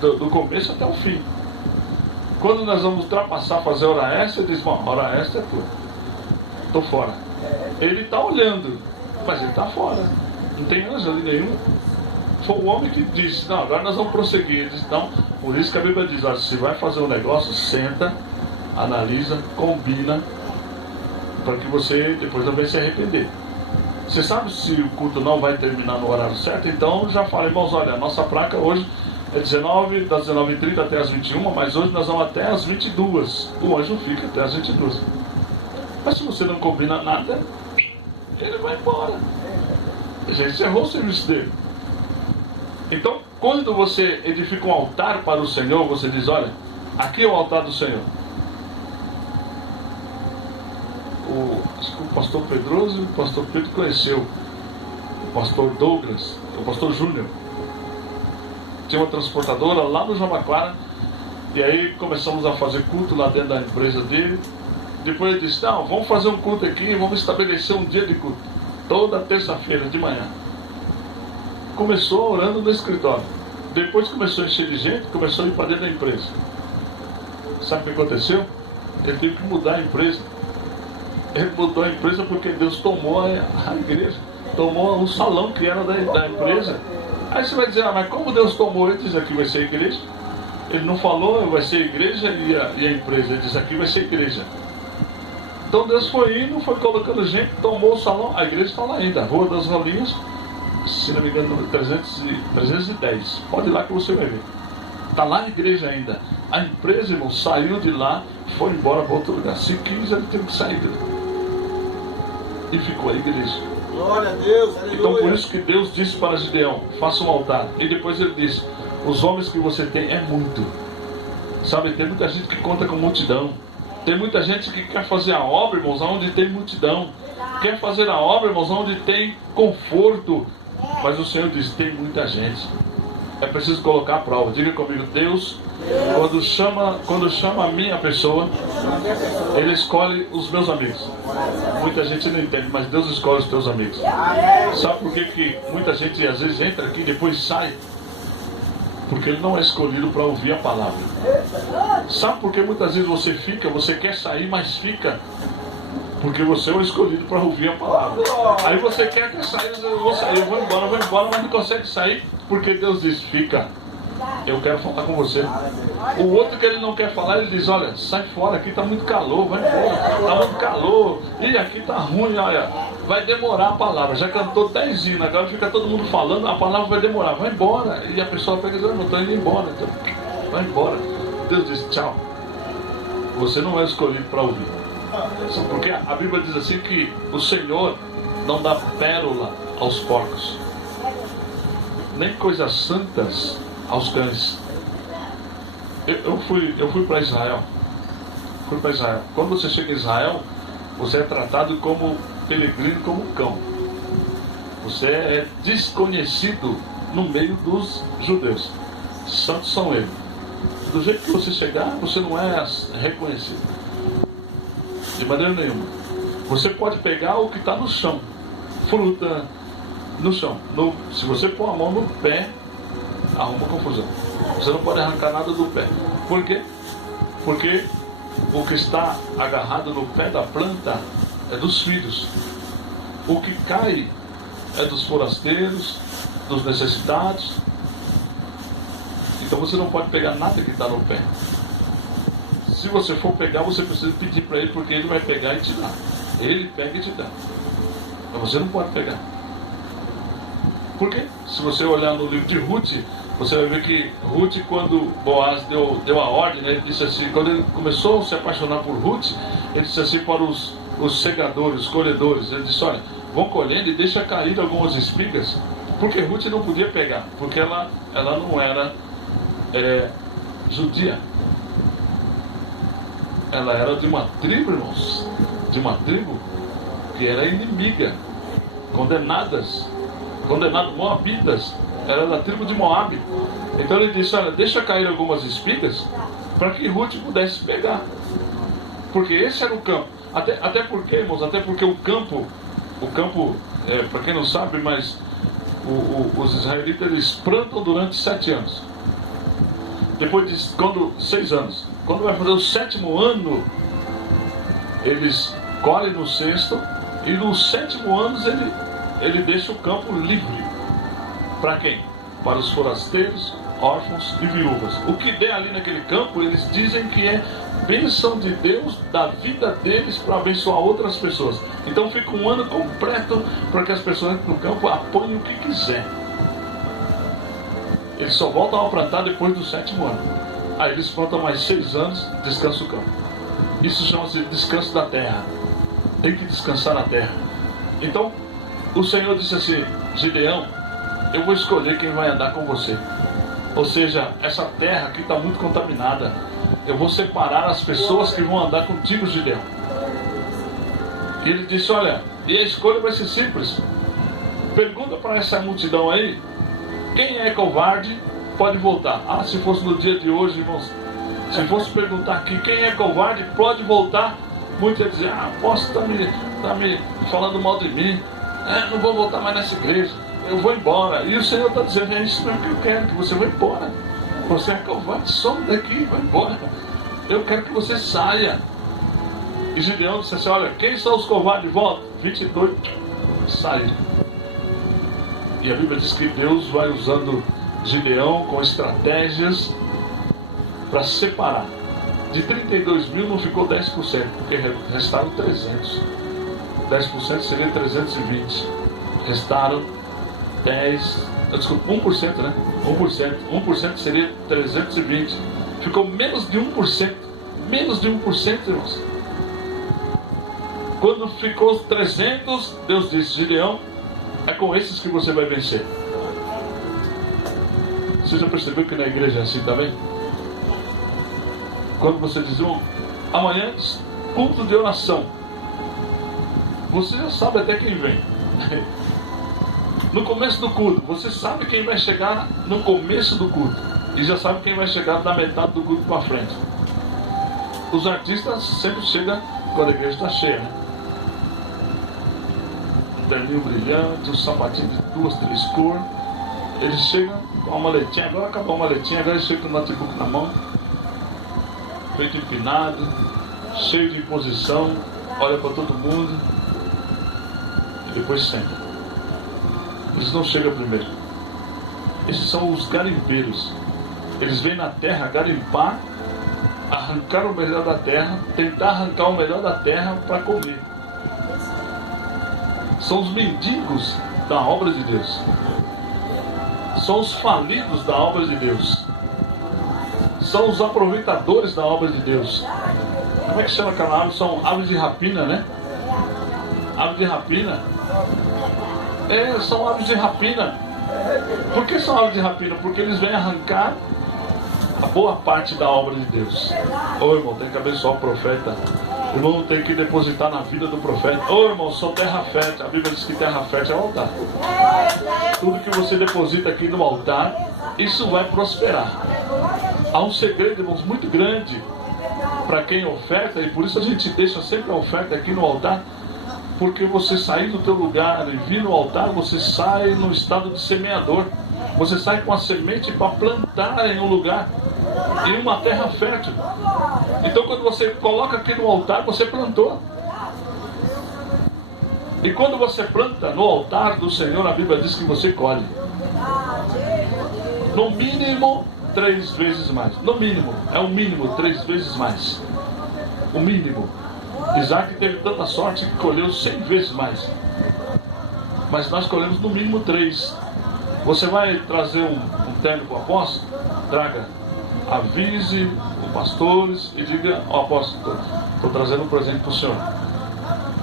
do começo até o fim. Quando nós vamos ultrapassar, fazer hora extra, ele diz, bom, hora extra é tua. Estou fora. Ele está olhando, mas ele está fora. Não tem anjo ali nenhum. Foi o homem que disse, não, agora nós vamos prosseguir. Ele disse, não, por isso que a Bíblia diz, olha, se vai fazer um negócio, senta, analisa, combina, para que você depois não venha se arrepender. Você sabe se o culto não vai terminar no horário certo? Então já fala, irmãos, olha, a nossa placa hoje é das 19h30 até as 21h, mas hoje nós vamos até as 22h. O anjo fica até as 22h. Mas se você não combina nada, ele vai embora. Já encerrou o serviço dele. Então, quando você edifica um altar para o Senhor, você diz, olha, aqui é o altar do Senhor. Acho que o pastor Pedroso e o pastor Pedro conheceu pastor Douglas, o pastor Júnior. Tinha uma transportadora lá no Jabaquara. E aí começamos a fazer culto lá dentro da empresa dele. Depois ele disse, não, vamos fazer um culto aqui, vamos estabelecer um dia de culto. Toda terça-feira de manhã. Começou orando no escritório. Depois começou a encher de gente, começou a ir para dentro da empresa. Sabe o que aconteceu? Ele teve que mudar a empresa. Ele mudou a empresa porque Deus tomou a igreja. Tomou o salão que era da empresa. Aí você vai dizer, mas como Deus tomou? Ele diz, aqui vai ser igreja. Ele não falou, vai ser igreja e a empresa. Ele diz, aqui vai ser igreja. Então Deus foi indo, foi colocando gente, tomou o salão. A igreja está lá ainda, Rua das Rolinhas, se não me engano, número 310. Pode ir lá que você vai ver. Está lá a igreja ainda. A empresa, irmão, saiu de lá, foi embora para outro lugar. Se quis, ele teve que sair dele. E ficou a igreja. Glória a Deus, aleluia. Então por isso que Deus disse para Gideão, faça um altar. E depois ele disse, os homens que você tem é muito. Sabe, tem muita gente que conta com multidão. Tem muita gente que quer fazer a obra, irmãos, onde tem multidão. Quer fazer a obra, irmãos, onde tem conforto. Mas o Senhor diz, tem muita gente. É preciso colocar a prova. Diga comigo, Deus, quando chama a minha pessoa, Ele escolhe os meus amigos. Muita gente não entende, mas Deus escolhe os teus amigos. Sabe por que muita gente às vezes entra aqui e depois sai? Porque ele não é escolhido para ouvir a palavra. Sabe por que muitas vezes você quer sair, mas fica? Porque você é o escolhido para ouvir a palavra. Aí você quer sair, eu vou sair, eu vou embora, mas não consegue sair, porque Deus diz, fica. Eu quero falar com você. O outro que ele não quer falar, ele diz, olha, sai fora, aqui está muito calor, vai embora, está muito calor, e aqui está ruim, olha, vai demorar a palavra. Já cantou 10 hinos, agora fica todo mundo falando, a palavra vai demorar, vai embora. E a pessoa pega e diz, não estou indo embora, então, vai embora. Deus diz, tchau. Você não é escolhido para ouvir. Porque a Bíblia diz assim que o Senhor não dá pérola aos porcos, nem coisas santas aos cães. Eu fui para Israel. Quando você chega em Israel, você é tratado como peregrino, como um cão. Você é desconhecido no meio dos judeus. Santos são eles. Do jeito que você chegar, você não é reconhecido. De maneira nenhuma. Você pode pegar o que está no chão. Fruta no chão. Se você pôr a mão no pé, arruma confusão. Você não pode arrancar nada do pé. Por quê? Porque o que está agarrado no pé da planta é dos filhos. O que cai é dos forasteiros, dos necessitados. Então você não pode pegar nada que está no pé. Se você for pegar, você precisa pedir para ele, porque ele vai pegar e te dar. Ele pega e te dá. Mas você não pode pegar. Por quê? Se você olhar no livro de Ruth, você vai ver que Ruth, quando Boaz deu a ordem, né, ele disse assim, quando ele começou a se apaixonar por Ruth, ele disse assim para os segadores, os colhedores, ele disse, olha, vão colhendo e deixa cair algumas espigas, porque Ruth não podia pegar, porque ela não era judia. Ela era de uma tribo, irmãos, de uma tribo que era inimiga, condenadas, moabitas, era da tribo de Moabe. Então ele disse, olha, deixa cair algumas espigas para que Ruth pudesse pegar, porque esse era o campo. Até porque, irmãos, o campo, para quem não sabe, mas os israelitas, eles plantam durante 7 anos. Depois de 6 anos. Quando vai fazer o 7º ano, eles colhem no 6º, e no 7º ano ele deixa o campo livre. Para quem? Para os forasteiros, órfãos e viúvas. O que der ali naquele campo, eles dizem que é bênção de Deus, da vida deles, para abençoar outras pessoas. Então fica um ano completo para que as pessoas no campo apanhem o que quiser. Eles só voltam a plantar depois do 7º ano. Aí eles plantam mais 6 anos, descansa o campo. Isso chama-se descanso da terra. Tem que descansar na terra. Então, o Senhor disse assim, Gideão, eu vou escolher quem vai andar com você. Ou seja, essa terra aqui está muito contaminada. Eu vou separar as pessoas que vão andar contigo, Gideão. E ele disse, olha, e a escolha vai ser simples. Pergunta para essa multidão aí, quem é covarde pode voltar. Ah, se fosse no dia de hoje, irmãos, se fosse perguntar aqui quem é covarde pode voltar, muitos iam dizer, posso tá me falando mal de mim, não vou voltar mais nessa igreja, eu vou embora. E o Senhor está dizendo, é isso mesmo que eu quero, que você vá embora. Você é covarde, some daqui, vai embora. Eu quero que você saia. E Gideão disse assim, olha, quem são os covardes? Volta. 22 saíram. E a Bíblia diz que Deus vai usando Gideão com estratégias para separar. De 32 mil não ficou 10%, porque restaram 300. 10% seria 320. Restaram 1%, né? 1% seria 320. Ficou menos de 1%. Menos de 1%, irmãos. Quando ficou 300, Deus disse, Gideão, é com esses que você vai vencer. Você já percebeu que na igreja é assim também? Quando você diz, amanhã, culto de oração, você já sabe até quem vem. No começo do culto, você sabe quem vai chegar no começo do culto. E já sabe quem vai chegar da metade do culto para frente. Os artistas sempre chegam quando a igreja está cheia, né? Um terninho brilhante, um sapatinho de 2, 3 cores. Eles chegam com uma maletinha, agora acabou a maletinha, agora eles chegam com o notebook na mão, peito empinado, cheio de imposição, olha para todo mundo e depois senta. Eles não chegam primeiro. Esses são os garimpeiros. Eles vêm na terra garimpar, arrancar o melhor da terra, tentar arrancar o melhor da terra para comer. São os mendigos da obra de Deus. São os falidos da obra de Deus. São os aproveitadores da obra de Deus. Como é que chama aquela ave? São aves de rapina, né? Aves de rapina. São aves de rapina. Por que são aves de rapina? Porque eles vêm arrancar a boa parte da obra de Deus. Irmão, tem que abençoar o profeta. Irmão, tem que depositar na vida do profeta. Irmão, sou terra fértil. A Bíblia diz que terra fértil é o altar. Tudo que você deposita aqui no altar, isso vai prosperar. Há um segredo, irmãos, muito grande para quem oferta, e por isso a gente deixa sempre a oferta aqui no altar, porque você sair do teu lugar e vir no altar, você sai no estado de semeador. Você sai com a semente para plantar em um lugar, em uma terra fértil. Então quando você coloca aqui no altar, você plantou. E quando você planta no altar do Senhor, a Bíblia diz que você colhe. No mínimo 3 vezes mais. No mínimo, é o mínimo 3 vezes mais. O mínimo. Isaac teve tanta sorte que colheu 100 vezes mais. Mas nós colhemos no mínimo 3. Você vai trazer um terno para o apóstolo? Traga. Avise os pastores e diga ao apóstolo, estou trazendo um presente para o senhor.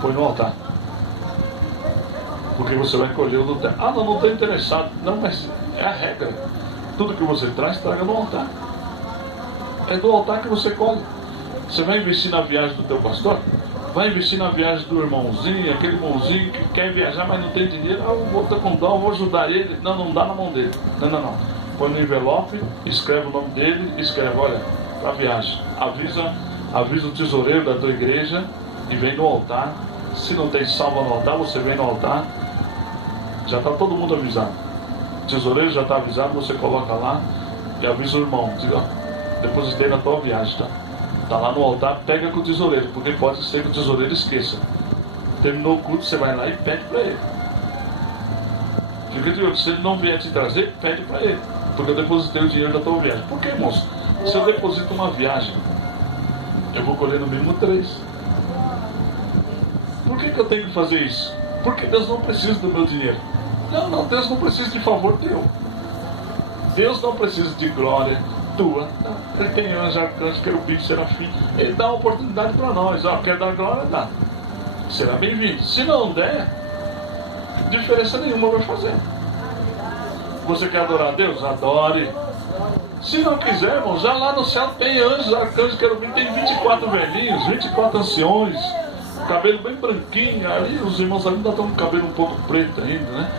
Põe no altar. Porque você vai colher o do terno. Não estou interessado. Não, mas é a regra. Tudo que você traz, traga no altar. É do altar que você colhe. Você vai investir na viagem do teu pastor? Vai investir na viagem do irmãozinho, aquele irmãozinho que quer viajar, mas não tem dinheiro. Eu vou estar com dó, vou ajudar ele. Não dá na mão dele. Não. Põe no envelope, escreve o nome dele, escreve, olha, para a viagem. Avisa o tesoureiro da tua igreja e vem no altar. Se não tem salva no altar, você vem no altar. Já está todo mundo avisado. O tesoureiro já está avisado, você coloca lá e avisa o irmão. Diga, depositei na tua viagem, tá? Está lá no altar, pega com o tesoureiro, porque pode ser que o tesoureiro esqueça. Terminou o culto, você vai lá e pede para ele. Fica de olho, se ele não vier te trazer, pede para ele, porque eu depositei o dinheiro da tua viagem. Por que, irmãos? Se eu deposito uma viagem, eu vou colher no mínimo 3. Por que eu tenho que fazer isso? Porque Deus não precisa do meu dinheiro. Não, Deus não precisa de favor teu. Deus não precisa de glória tua. Não. Ele tem anjo, arcanjo, querubim, serafim. Ele dá uma oportunidade para nós. Quer dar glória? Dá. Será bem-vindo. Se não der, diferença nenhuma vai fazer. Você quer adorar a Deus? Adore. Se não quiser, irmão, já lá no céu tem anjos, arcanjos, querubim. Tem 24 velhinhos, 24 anciões, cabelo bem branquinho. Ali os irmãos ainda estão com o cabelo um pouco preto ainda, né?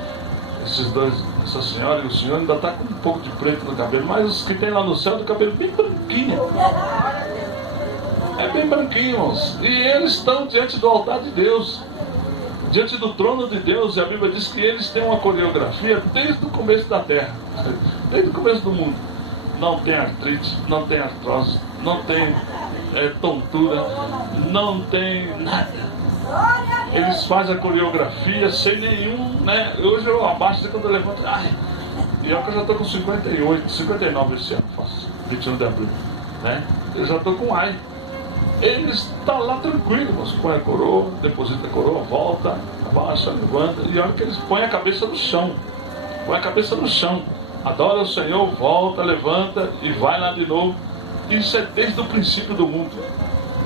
essa senhora e o senhor ainda está com um pouco de preto no cabelo, mas os que tem lá no céu, do cabelo bem branquinho. É bem branquinho, irmãos. E eles estão diante do altar de Deus, diante do trono de Deus, e a Bíblia diz que eles têm uma coreografia desde o começo da terra, desde o começo do mundo. Não tem artrite, não tem artrose, não tem tontura, não tem nada. Eles fazem a coreografia sem nenhum, né? Hoje eu abaixo quando eu levanto, e eu já estou com 58, 59 esse ano, faço 21 de abril, né? Eu já estou com ai. Eles estão lá tranquilos, põe a coroa, deposita a coroa, volta, abaixa, levanta, e olha que eles põem a cabeça no chão, adora o Senhor, volta, levanta e vai lá de novo. Isso é desde o princípio do mundo.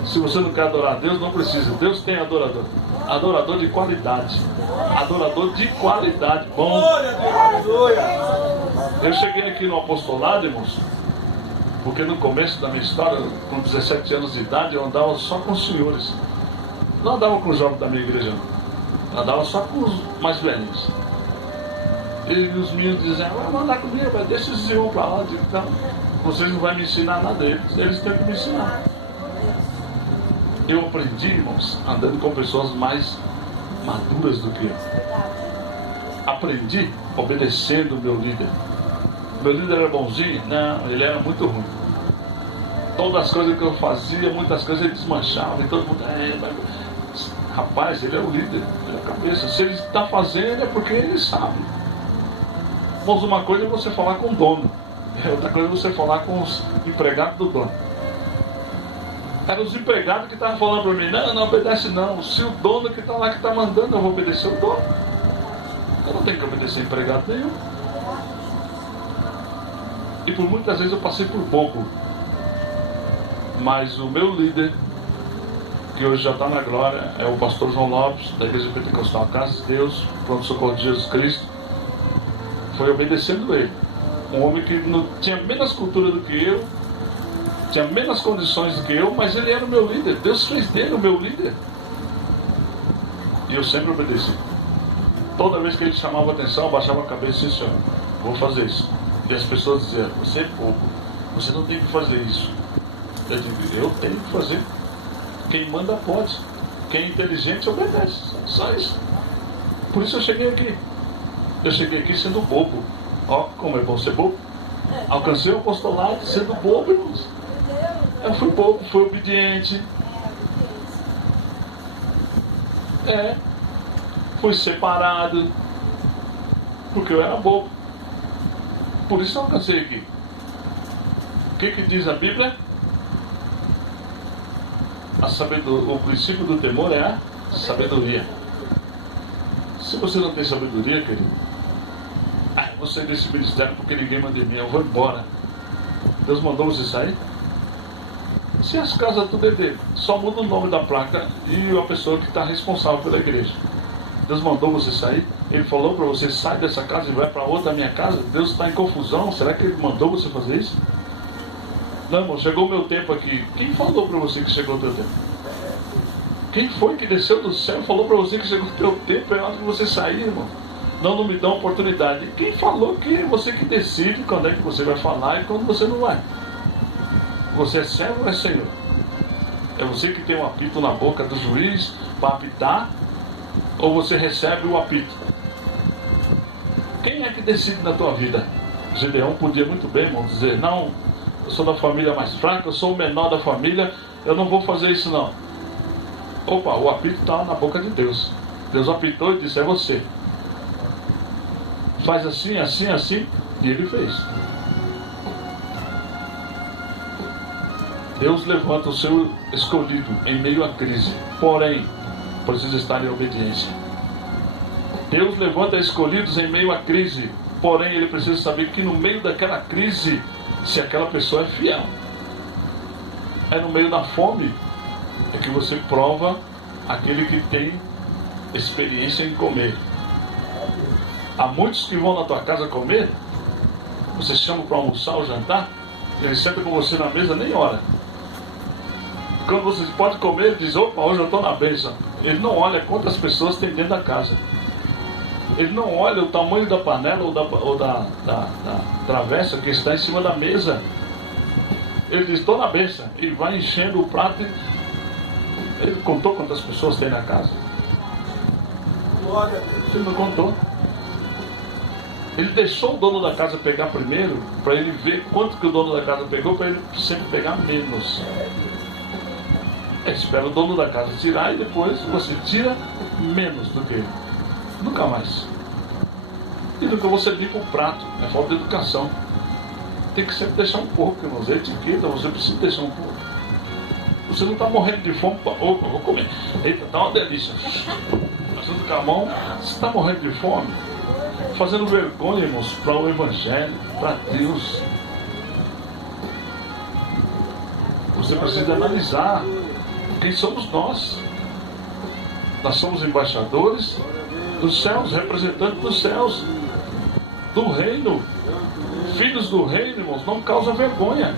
Se você não quer adorar a Deus, não precisa. Deus tem adorador. Adorador de qualidade. Bom. Eu cheguei aqui no apostolado, irmãos, porque no começo da minha história, com 17 anos de idade, eu andava só com os senhores. Não andava com os jovens da minha igreja, não. Andava só com os mais velhos. E os meninos diziam, vai andar comigo, deixa esses irmãos para lá. Eu digo, então, vocês não vão me ensinar nada, eles têm que me ensinar. Eu aprendi, irmãos, andando com pessoas mais maduras do que eu. Aprendi obedecendo o meu líder. Meu líder era bonzinho? Não, ele era muito ruim. Todas as coisas que eu fazia, muitas coisas ele desmanchava. E todo mundo, rapaz, ele é o líder, ele é a cabeça. Se ele está fazendo é porque ele sabe. Mas uma coisa é você falar com o dono, outra coisa é você falar com os empregados do dono. Eram os empregados que estavam falando para mim, não obedece não. Se o dono que está lá que está mandando, eu vou obedecer o dono. Eu não tenho que obedecer empregado nenhum. E por muitas vezes eu passei por bobo. Mas o meu líder, que hoje já está na glória, é o pastor João Lopes, da Igreja Pentecostal Casa de Deus, Pronto Socorro de Jesus Cristo. Foi obedecendo ele. Um homem que não tinha menos cultura do que eu, tinha menos condições do que eu, mas ele era o meu líder. Deus fez dele o meu líder. E eu sempre obedeci. Toda vez que ele chamava a atenção, eu baixava a cabeça e disse, senhor, vou fazer isso. E as pessoas diziam, você é pouco, você não tem que fazer isso. Eu digo, eu tenho que fazer. Quem manda pode. Quem é inteligente obedece. Só isso. Por isso eu cheguei aqui. Eu cheguei aqui sendo bobo. Ó, como é bom ser bobo. Alcancei o apostolado sendo bobo, irmãos. Eu fui bobo, fui obediente. Fui separado. Porque eu era bobo. Por isso eu alcancei aqui. O que diz a Bíblia? O princípio do temor é a sabedoria. Se você não tem sabedoria, querido, eu vou sair desse ministério porque ninguém manda em mim, eu vou embora. Deus mandou você sair? Se as casas tudo é dele, só muda o nome da placa e a pessoa que está responsável pela igreja. Deus mandou você sair? Ele falou para você, sai dessa casa e vai para outra minha casa? Deus está em confusão? Será que Ele mandou você fazer isso? Não, irmão, chegou o meu tempo aqui. Quem falou para você que chegou o teu tempo? Quem foi que desceu do céu e falou para você que chegou o teu tempo? É hora de você sair, irmão. Não me dá oportunidade. Quem falou que é você que decide quando é que você vai falar e quando você não vai? Você é servo ou é senhor? É você que tem um apito na boca do juiz para apitar? Ou você recebe o apito? Quem é que decide na tua vida? Gideão podia muito bem, irmão, dizer, não, eu sou da família mais fraca, eu sou o menor da família, eu não vou fazer isso não. Opa, o apito está na boca de Deus. Deus apitou e disse, é você. Faz assim, assim, assim, e ele fez. Deus levanta o seu escolhido em meio à crise, porém, precisa estar em obediência. Deus levanta escolhidos em meio à crise, porém, ele precisa saber que no meio daquela crise, se aquela pessoa é fiel. É no meio da fome é que você prova aquele que tem experiência em comer. Há muitos que vão na tua casa comer, você chama para almoçar ou jantar, ele senta com você na mesa, nem ora. Quando você pode comer, ele diz, opa, hoje eu estou na bênção. Ele não olha quantas pessoas tem dentro da casa. Ele não olha o tamanho da panela ou da travessa que está em cima da mesa. Ele diz, estou na bênção. E vai enchendo o prato. Ele contou quantas pessoas tem na casa? Ele não contou. Ele deixou o dono da casa pegar primeiro, para ele ver quanto que o dono da casa pegou, para ele sempre pegar menos. Espera o dono da casa tirar e depois você tira menos do que ele. Nunca mais. E nunca você limpa o prato. É falta de educação. Tem que sempre deixar um pouco, irmãos. É etiqueta, você precisa deixar um pouco. Você não está morrendo de fome. Opa, vou comer. Eita, tá uma delícia. Fazendo com a mão, você está morrendo de fome. Fazendo vergonha, irmãos, para o Evangelho, para Deus. Você precisa analisar quem somos nós. Nós somos embaixadores dos céus, representantes dos céus, do reino. Filhos do reino, irmãos, não causam vergonha.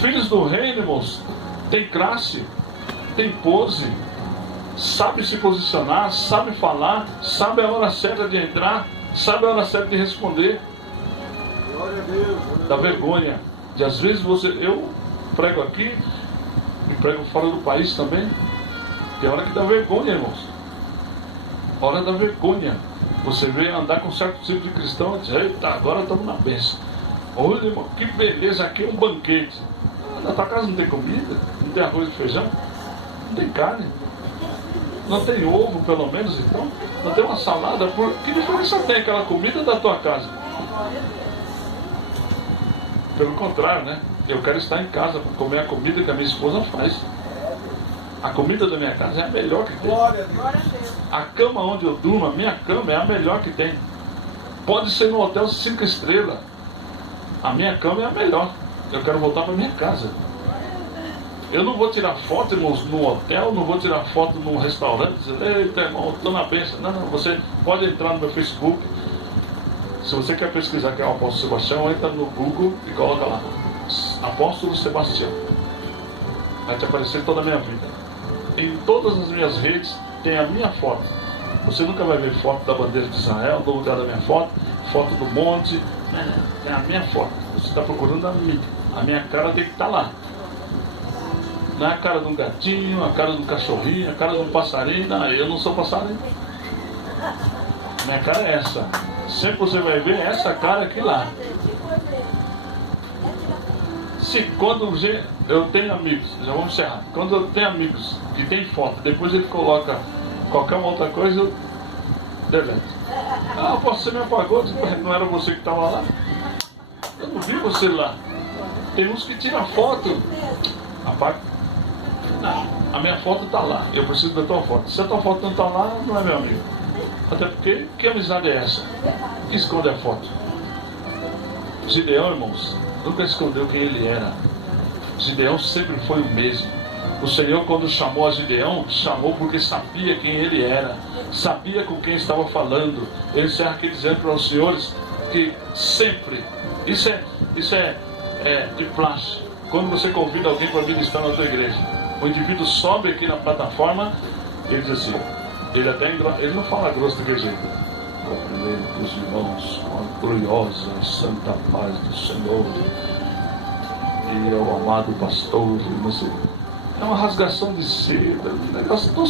Filhos do reino, irmãos, tem classe, tem pose, sabe se posicionar, sabe falar, sabe a hora certa de entrar, sabe a hora certa de responder. Dá vergonha de às vezes eu prego aqui e prego fora do país também. Tem hora que dá vergonha, irmãos. Hora da vergonha. Você vê andar com certo tipo de cristão e diz, eita, agora estamos na bênção. Olha, irmão, que beleza, aqui é um banquete. Na tua casa não tem comida? Não tem arroz e feijão? Não tem carne? Não tem ovo, pelo menos, então? Não tem uma salada? Que diferença tem aquela comida da tua casa? Pelo contrário, né? Eu quero estar em casa para comer a comida que a minha esposa faz. A comida da minha casa é a melhor que tem. A cama onde eu durmo, a minha cama é a melhor que tem. Pode ser no hotel 5 estrelas. A minha cama é a melhor. Eu quero voltar para minha casa. Eu não vou tirar foto, irmãos, no hotel, não vou tirar foto num restaurante, dizer, eita, irmão, estou na bênção. Não, você pode entrar no meu Facebook. Se você quer pesquisar quem é o Apóstolo Sebastião, entra no Google e coloca lá, Apóstolo Sebastião. Vai te aparecer toda a minha vida. Em todas as minhas redes tem a minha foto. Você nunca vai ver foto da bandeira de Israel, do lugar da minha foto, foto do monte. É a minha foto. Você está procurando a minha. A minha cara tem que estar lá. Não é a cara de um gatinho, a cara de um cachorrinho, a cara de um passarinho. Não, eu não sou passarinho. Minha cara é essa. Sempre você vai ver essa cara aqui lá. Se quando eu tenho amigos, já vamos encerrar. Quando eu tenho amigos que tem foto, depois ele coloca qualquer outra coisa, eu deleto. Ah, você me apagou, não era você que estava lá? Eu não vi você lá. Tem uns que tiram foto, apaga. Não, a minha foto está lá, eu preciso da tua foto. Se a tua foto não está lá, não é meu amigo. Até porque, que amizade é essa? Que esconde a foto? Gideão, irmãos, nunca escondeu quem ele era. Gideão sempre foi o mesmo. O Senhor, quando chamou a Gideão, chamou porque sabia quem ele era, sabia com quem estava falando. Ele encerra aqui dizendo para os senhores que sempre, isso é de plástico. Quando você convida alguém para ministrar na tua igreja, o indivíduo sobe aqui na plataforma, ele diz assim, ele não fala grosso daquele jeito. Cumprimento os irmãos com a gloriosa e santa paz do Senhor e ao amado pastor, não sei. É uma rasgação de seda, um negócio tão